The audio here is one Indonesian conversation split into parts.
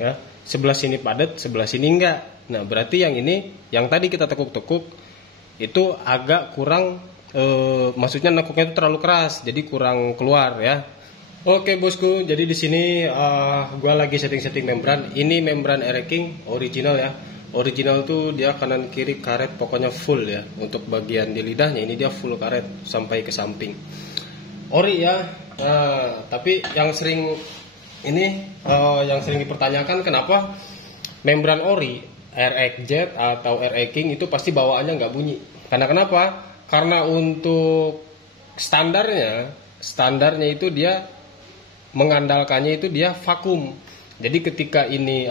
ya. Sebelah sini padat, sebelah sini enggak. Nah, berarti yang ini, yang tadi kita tekuk-tekuk itu agak kurang, maksudnya nekuknya itu terlalu keras, jadi kurang keluar ya. Oke bosku, jadi di sini gua lagi setting-setting membran. Ini membran Air King original ya. Original tuh dia kanan kiri karet pokoknya full ya. Untuk bagian di lidahnya ini dia full karet sampai ke samping. Ori ya. Nah, tapi yang sering yang sering dipertanyakan kenapa membran ori RX-Jet atau RX King itu pasti bawaannya nggak bunyi. Karena kenapa? Karena untuk standarnya itu dia mengandalkannya itu dia vakum. Jadi ketika ini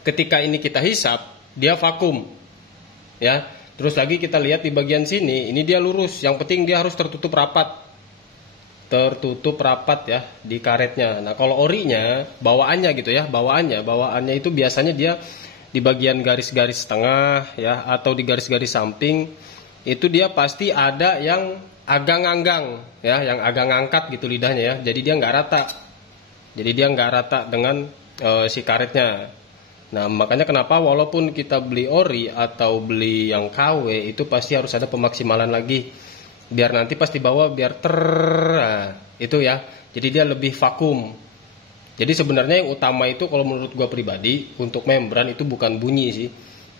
ketika ini kita hisap, dia vakum. Ya. Terus lagi kita lihat di bagian sini, ini dia lurus. Yang penting dia harus tertutup rapat. Tertutup rapat ya di karetnya. Nah, kalau orinya, bawaannya gitu ya, bawaannya itu biasanya dia di bagian garis-garis tengah ya atau di garis-garis samping itu dia pasti ada yang agak nganggang ya, yang agak ngangkat gitu lidahnya ya. Jadi dia nggak rata. Jadi dia nggak rata dengan si karetnya. Nah, makanya kenapa walaupun kita beli ori atau beli yang KW itu pasti harus ada pemaksimalan lagi. Biar nanti pas dibawa biar nah, itu ya. Jadi dia lebih vakum. Jadi sebenarnya yang utama itu kalau menurut gua pribadi untuk membran itu bukan bunyi sih.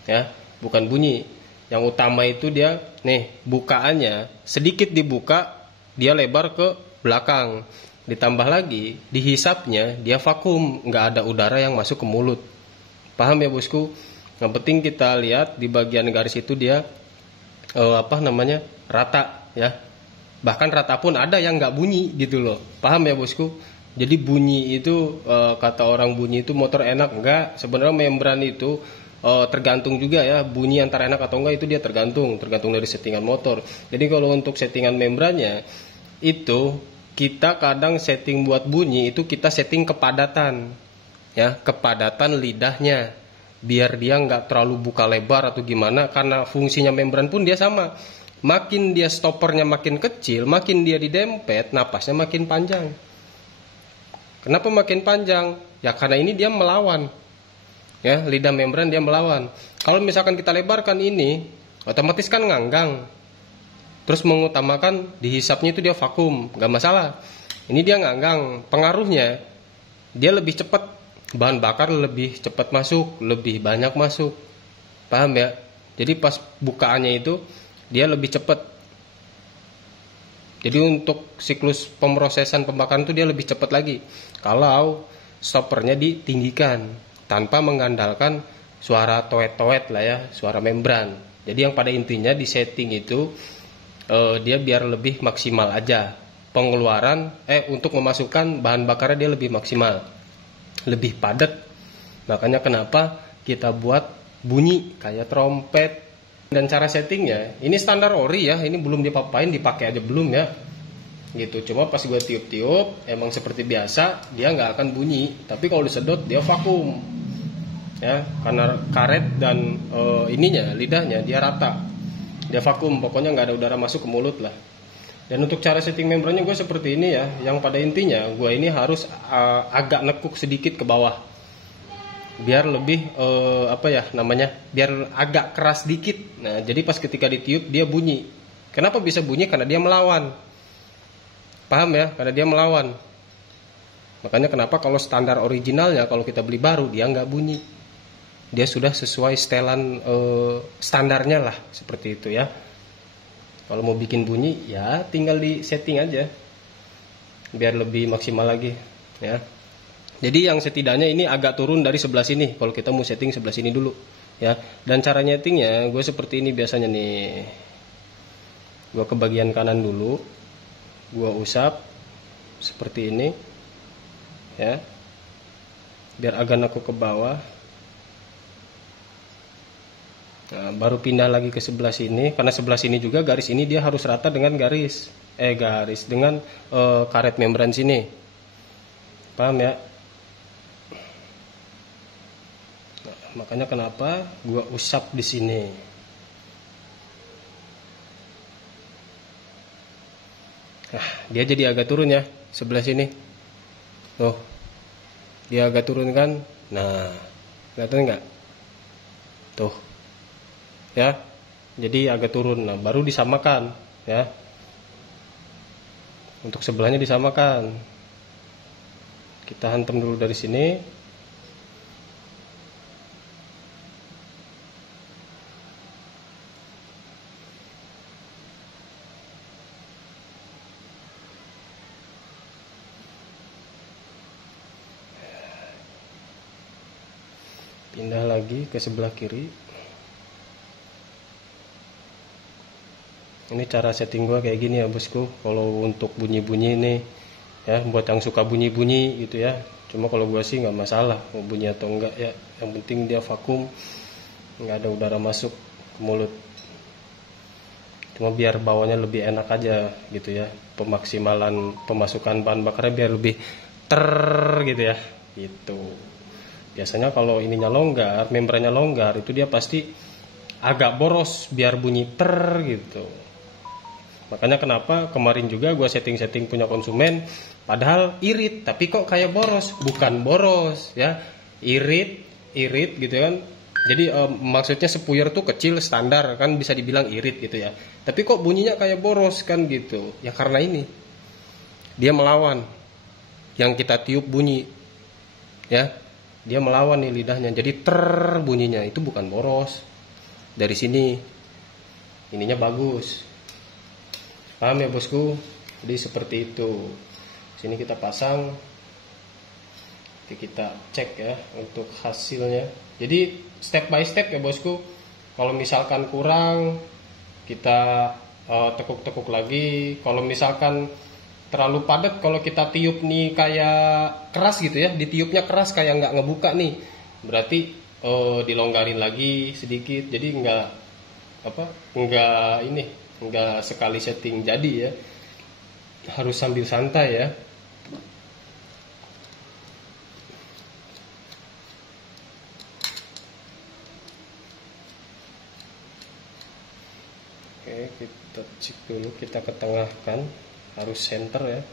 Ya, bukan bunyi. Yang utama itu dia nih bukaannya sedikit dibuka, dia lebar ke belakang. Ditambah lagi dihisapnya dia vakum, nggak ada udara yang masuk ke mulut. Paham ya bosku? Yang penting kita lihat di bagian garis itu dia rata ya. Bahkan rata pun ada yang nggak bunyi gitu loh. Paham ya bosku? Jadi bunyi itu kata orang bunyi itu motor enak, enggak. Sebenarnya membran itu tergantung juga ya, bunyi antara enak atau enggak itu dia tergantung dari settingan motor. Jadi kalau untuk settingan membrannya itu kita kadang setting buat bunyi itu kita setting kepadatan ya, kepadatan lidahnya biar dia nggak terlalu buka lebar atau gimana, karena fungsinya membran pun dia sama. Makin dia stoppernya makin kecil, makin dia didempet, napasnya makin panjang. Kenapa makin panjang? Ya karena ini dia melawan. Ya, lidah membran dia melawan. Kalau misalkan kita lebarkan ini, otomatis kan nganggang. Terus mengutamakan dihisapnya itu dia vakum, nggak masalah. Ini dia nganggang, pengaruhnya dia lebih cepat, bahan bakar lebih cepat masuk, lebih banyak masuk. Paham ya? Jadi pas bukaannya itu dia lebih cepat. Jadi untuk siklus pemrosesan pembakaran itu dia lebih cepat lagi kalau stoppernya ditinggikan tanpa mengandalkan suara toet-toet lah ya, suara membran. Jadi yang pada intinya di setting itu dia biar lebih maksimal aja pengeluaran untuk memasukkan bahan bakarnya dia lebih maksimal, lebih padat. Makanya kenapa kita buat bunyi kayak trompet. Dan cara settingnya ini standar ori ya, ini belum dipapain, dipakai aja belum ya gitu. Cuma pas gue tiup-tiup emang seperti biasa dia nggak akan bunyi, tapi kalau disedot dia vakum ya, karena karet dan lidahnya dia rata, dia vakum, pokoknya nggak ada udara masuk ke mulut lah. Dan untuk cara setting membrannya gue seperti ini ya, yang pada intinya gue ini harus agak nekuk sedikit ke bawah biar lebih biar agak keras dikit. Nah, jadi pas ketika ditiup dia bunyi. Kenapa bisa bunyi? Karena dia melawan. Paham ya? Karena dia melawan. Makanya kenapa kalau standar originalnya kalau kita beli baru dia nggak bunyi. Dia sudah sesuai setelan standarnya lah, seperti itu ya. Kalau mau bikin bunyi ya tinggal di setting aja biar lebih maksimal lagi ya. Jadi yang setidaknya ini agak turun dari sebelah sini kalau kita mau setting sebelah sini dulu ya. Dan cara nyetingnya gue seperti ini biasanya nih. Gue ke bagian kanan dulu, gue usap seperti ini ya, biar agak nekuk ke bawah. Nah, baru pindah lagi ke sebelah sini, karena sebelah sini juga garis ini dia harus rata dengan dengan karet membran sini. Paham ya? Makanya kenapa gua usap di sini. Nah, dia jadi agak turun ya sebelah sini. Tuh. dia agak turun kan. Nah, kelihatan nggak? Tuh, ya. Jadi agak turun. Nah, baru disamakan, ya. Untuk sebelahnya disamakan. Kita hantam dulu dari sini. Pindah lagi ke sebelah kiri. Ini cara setting gua kayak gini ya bosku. Kalau untuk bunyi-bunyi ini ya, buat yang suka bunyi-bunyi gitu ya. Cuma kalau gua sih nggak masalah mau bunyi atau enggak ya. Yang penting dia vakum, nggak ada udara masuk ke mulut. Cuma biar bawanya lebih enak aja gitu ya. Pemaksimalan pemasukan bahan bakarnya biar lebih gitu ya. Gitu. Biasanya kalau ininya longgar, membrannya longgar, itu dia pasti agak boros biar bunyi gitu. Makanya kenapa kemarin juga gue setting-setting punya konsumen, padahal irit, tapi kok kayak boros. Bukan boros ya, irit gitu kan. Jadi maksudnya sepuyer tuh kecil standar kan, bisa dibilang irit gitu ya. Tapi kok bunyinya kayak boros kan gitu. Ya karena ini dia melawan yang kita tiup bunyi ya. Dia melawan nih lidahnya, jadi bunyinya itu bukan boros. Dari sini ininya bagus, paham ya bosku? Jadi seperti itu. Sini kita pasang, kita cek ya untuk hasilnya. Jadi step by step ya bosku. Kalau misalkan kurang, kita tekuk-tekuk lagi. Kalau misalkan terlalu padat, kalau kita tiup nih kayak keras gitu ya, ditiupnya keras kayak nggak ngebuka nih, berarti dilonggarin lagi sedikit. Jadi nggak sekali setting jadi ya, harus sambil santai ya. Oke, kita cek dulu, kita ketengahkan, harus center ya.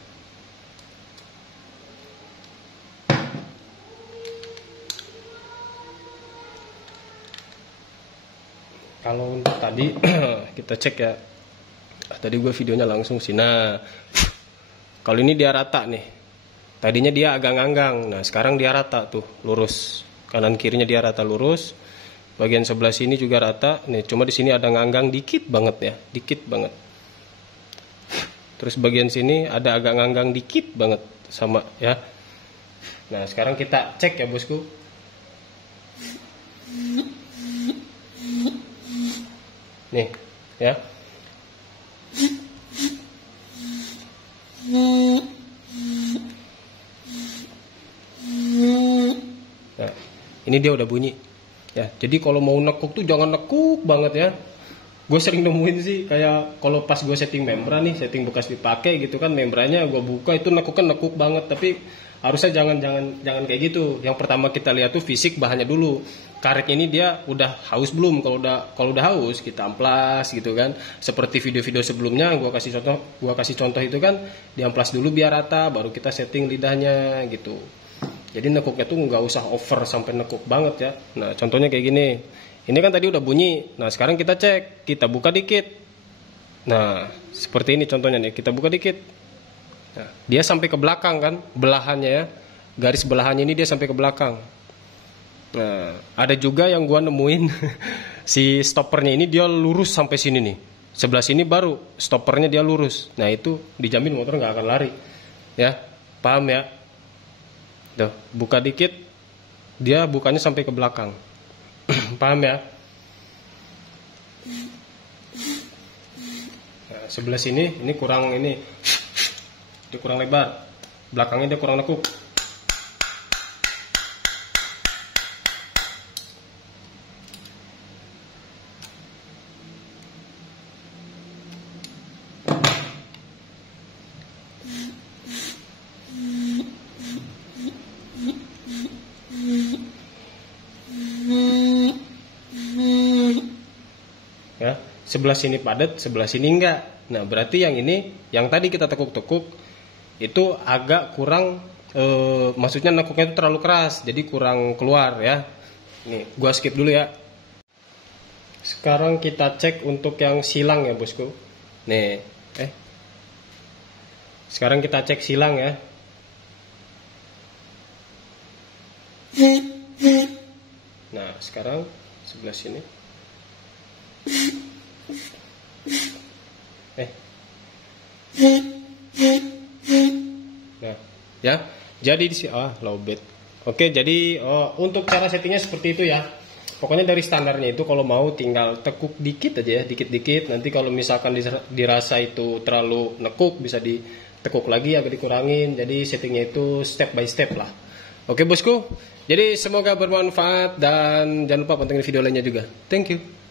Kalau untuk tadi kita cek ya, tadi gue videonya langsung sih. Nah, kalau ini dia rata nih, tadinya dia agak nganggang, nah sekarang dia rata tuh, lurus, kanan kirinya dia rata lurus. Bagian sebelah sini juga rata nih, cuma di sini ada nganggang dikit banget ya, dikit banget. Terus bagian sini ada agak nganggang dikit banget sama ya. Nah sekarang kita cek ya bosku. Nih ya. Nah ini dia udah bunyi ya. Jadi kalau mau nekuk tuh jangan nekuk banget ya. Gue sering nemuin sih kayak kalau pas gue setting membran nih, setting bekas dipakai gitu kan, membrannya gue buka itu nekuk banget. Tapi harusnya jangan kayak gitu. Yang pertama kita lihat tuh fisik bahannya dulu. Karet ini dia udah haus belum? Kalau udah haus kita amplas gitu kan. Seperti video-video sebelumnya gue kasih contoh itu kan, diamplas dulu biar rata, baru kita setting lidahnya gitu. Jadi nekuknya tuh nggak usah over sampai nekuk banget ya. Nah contohnya kayak gini. Ini kan tadi udah bunyi. Nah sekarang kita cek, kita buka dikit. Nah seperti ini contohnya nih, kita buka dikit. Nah, dia sampai ke belakang kan, belahannya ya. Garis belahannya ini dia sampai ke belakang. Nah ada juga yang gua nemuin si stoppernya ini dia lurus sampai sini nih. Sebelah sini baru stoppernya dia lurus. Nah itu dijamin motor nggak akan lari. Ya, paham ya? Tuh, buka dikit, dia bukanya sampai ke belakang. Paham ya? Nah, sebelah sini ini kurang dia kurang lebar, belakangnya dia kurang nekuk. Ya, sebelah sini padat, sebelah sini enggak. Nah berarti yang ini, yang tadi kita tekuk-tekuk itu agak kurang maksudnya nekuknya itu terlalu keras, jadi kurang keluar ya. Nih, gua skip dulu ya. Sekarang kita cek untuk yang silang ya bosku. Nih, sekarang kita cek silang ya. Nah, sekarang sebelah sini. Nah, ya. Jadi di sini lowbat. Oke, jadi untuk cara settingnya seperti itu ya. Pokoknya dari standarnya itu kalau mau tinggal tekuk dikit aja ya, dikit-dikit. Nanti kalau misalkan dirasa itu terlalu nekuk bisa ditekuk lagi agak dikurangin. Jadi settingnya itu step by step lah. Oke bosku. Jadi semoga bermanfaat dan jangan lupa pantengin video lainnya juga. Thank you.